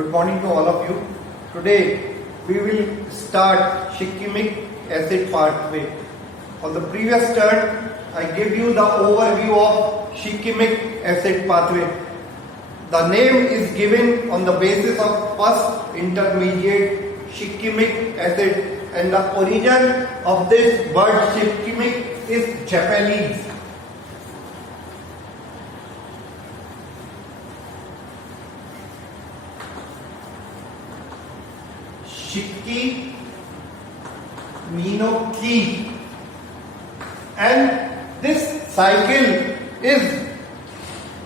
Good morning to all of you. Today we will start shikimic acid pathway. On the previous turn, I gave you the overview of shikimic acid pathway. The name is given on the basis of first intermediate shikimic acid, and the origin of this word shikimic is Japanese. Shiki, Minoki, and this cycle is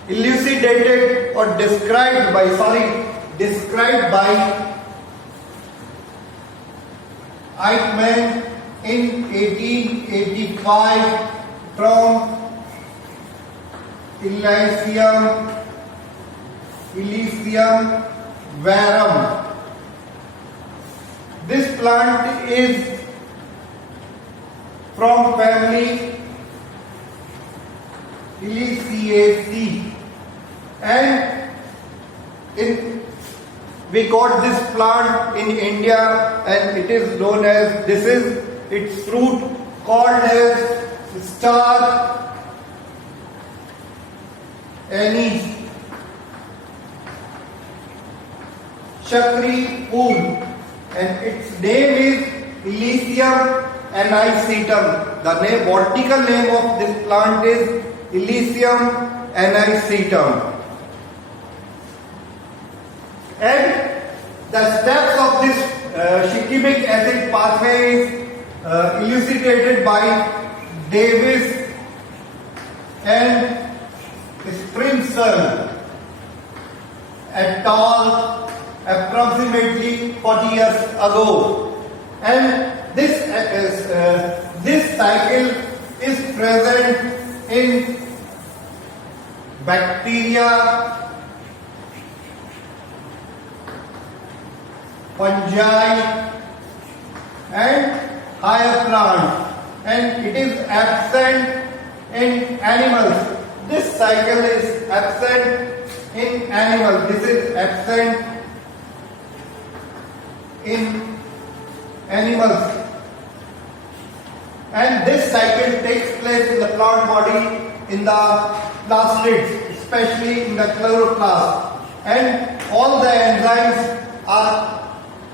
elucidated or described by Eichmann in 1885 from Illicium verum. This plant is from family Illiciaceae, and we got this plant in India, and it is known as, this is its fruit called as star anise, Chakri Pool, and its name is Illicium anisetum. The botanical name of this plant is Illicium anisetum. And the steps of this shikimic acid pathway is elucidated by Davis and Sprinson et al. Approximately 40 years ago, and this cycle is present in bacteria, fungi, and higher plants, and it is absent in animals. This cycle is absent in animals. This is absent in animals, and this cycle takes place in the plant body in the plastid, especially in the chloroplast, and all the enzymes are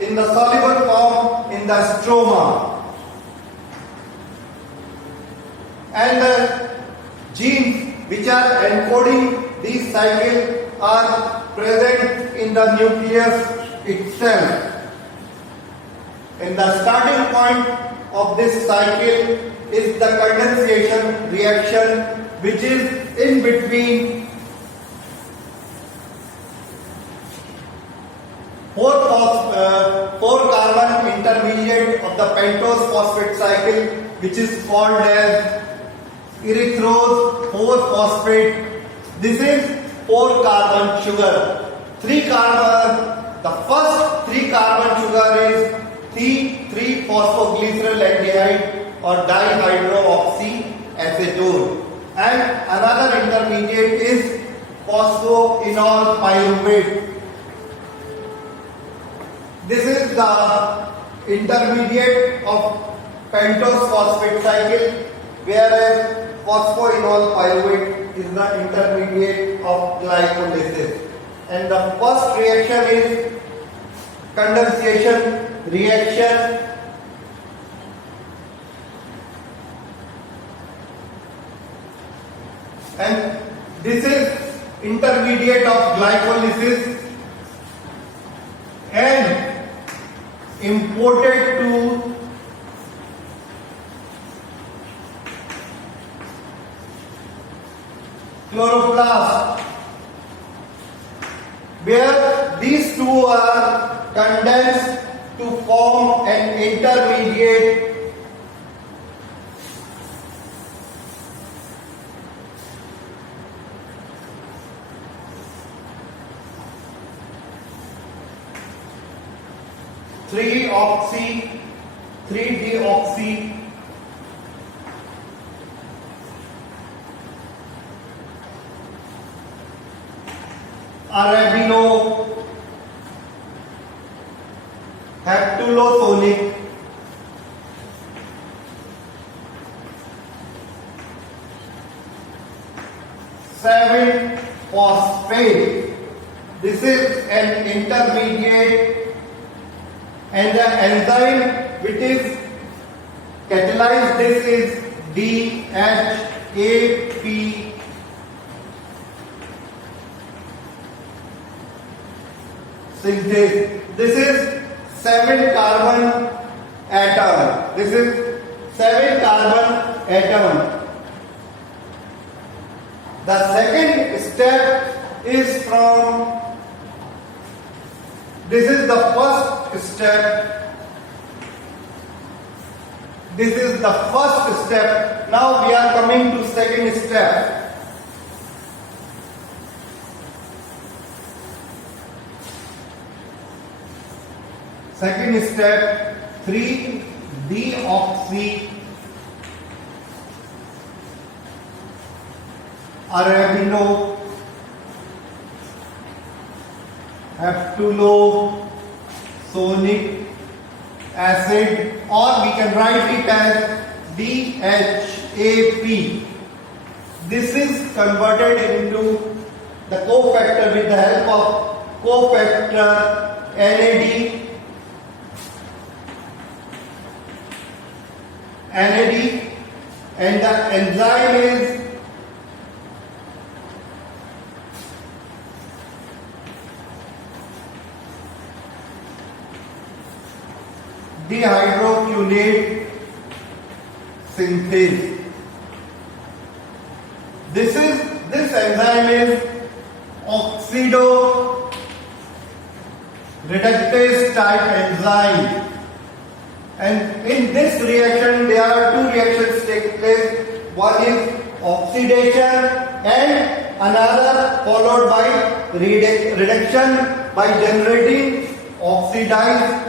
in the soluble form in the stroma, and the genes which are encoding these cycles are present in the nucleus itself. And the starting point of this cycle is the condensation reaction, which is in between four carbon intermediate of the pentose phosphate cycle, which is called as erythrose 4-phosphate. This is 4 carbon sugar. 3 carbon, the first 3 carbon sugar is 3-phosphoglyceraldehyde or dihydroxyacetone, and another intermediate is phosphoenol pyruvate. This is the intermediate of pentose phosphate cycle, whereas phosphoenol pyruvate is the intermediate of glycolysis. And the first reaction is condensation reaction, and this is intermediate of glycolysis and imported to chloroplast, where these two are condensed to form an intermediate three-deoxy arabino phosphate. This is an intermediate, and the enzyme which is catalyzed this is DHAP synthase. This is 7 carbon atom. This is 7 carbon atom. The second step is from, this is the first step. This is the first step. Now we are coming to second step. Second step, 3-deoxy arabino heptulosonic acid, or we can write it as DHAP. This is converted into the cofactor with the help of cofactor NAD, and the enzyme is dehydrogenate synthase. This enzyme is oxido reductase type enzyme, and in this reaction there are two reactions take place. One is oxidation and another followed by reduction by generating oxidized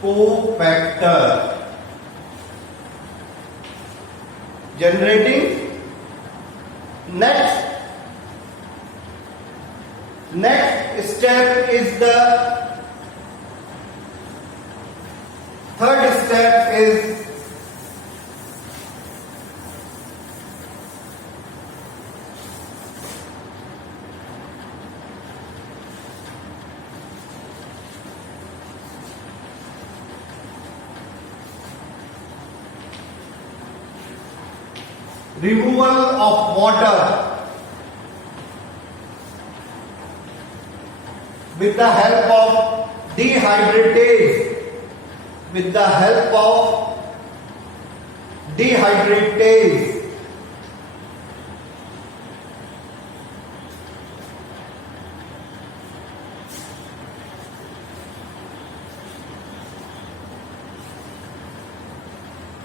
cofactor, generating next step is the third step is removal of water with the help of dehydratase. With the help of dehydratase.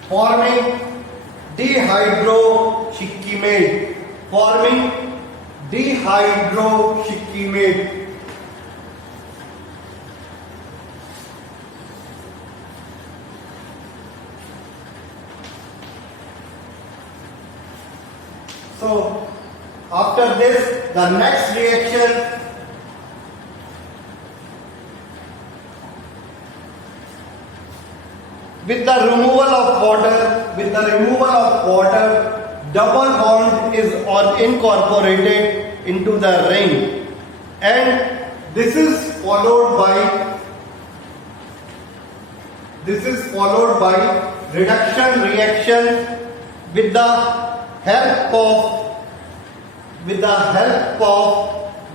Forming dehydroshikimate. Forming dehydroshikimate. So, after this, the next reaction with the removal of water, double bond is incorporated into the ring, and this is followed by reduction reaction with the help of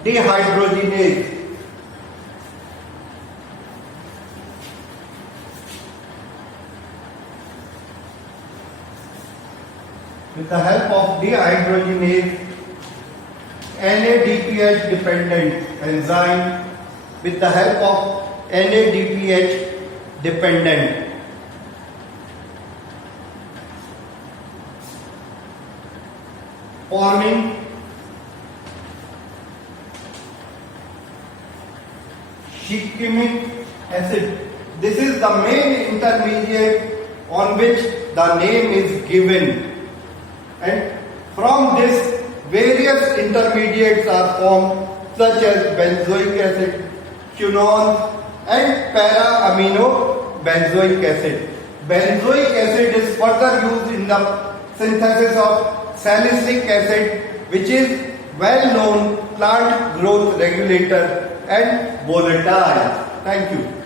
dehydrogenase. With the help of dehydrogenase, NADPH dependent enzyme, with the help of NADPH dependent. Forming shikimic acid. This is the main intermediate on which the name is given, and from this various intermediates are formed, such as benzoic acid, quinones, and para-amino benzoic acid. Benzoic acid is further used in the synthesis of salicylic acid, which is well known plant growth regulator and volatile. Thank you.